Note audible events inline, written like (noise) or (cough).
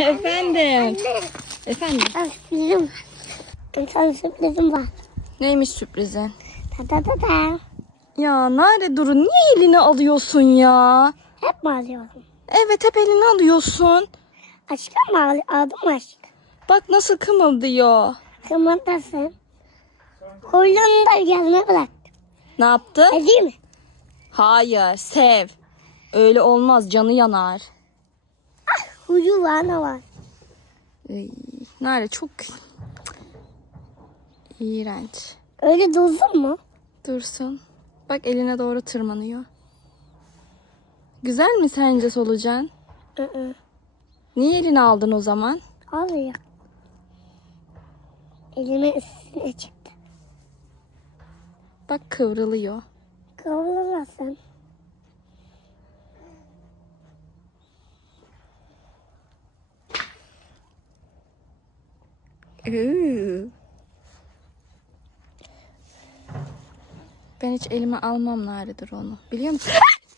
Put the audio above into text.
Efendim. Efendim. Ben sürprizim var. Ben sana sürprizim var. Neymiş sürprizin? Ta ta ta ta. Ya Nare Duru niye elini alıyorsun ya? Hep mi alıyorum? Evet hep elini alıyorsun. Aşkım mı al- aldım aşkım? Bak nasıl kımıldıyor. Kımıldasın. Kuyruğunu da yazına bırak. Ne yaptı? Değil mi? Hayır sev. Öyle olmaz canı yanar. Huyu var ne var? Ay, Nare çok iğrenç. Öyle dursun mu? Dursun. Bak eline doğru tırmanıyor. Güzel mi sence solucan? Hı hı. Niye elini aldın o zaman? Alıyor. Elime üstüne çıktı. Bak kıvrılıyor. Kıvrılasın. Ben hiç elime almam Nare'dir onu. Biliyor musun? (laughs)